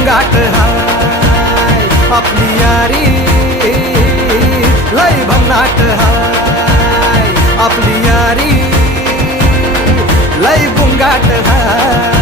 लई हाय आपली यारी लय भन्नाट हाय आपली यारी लय बुंगाट हाय.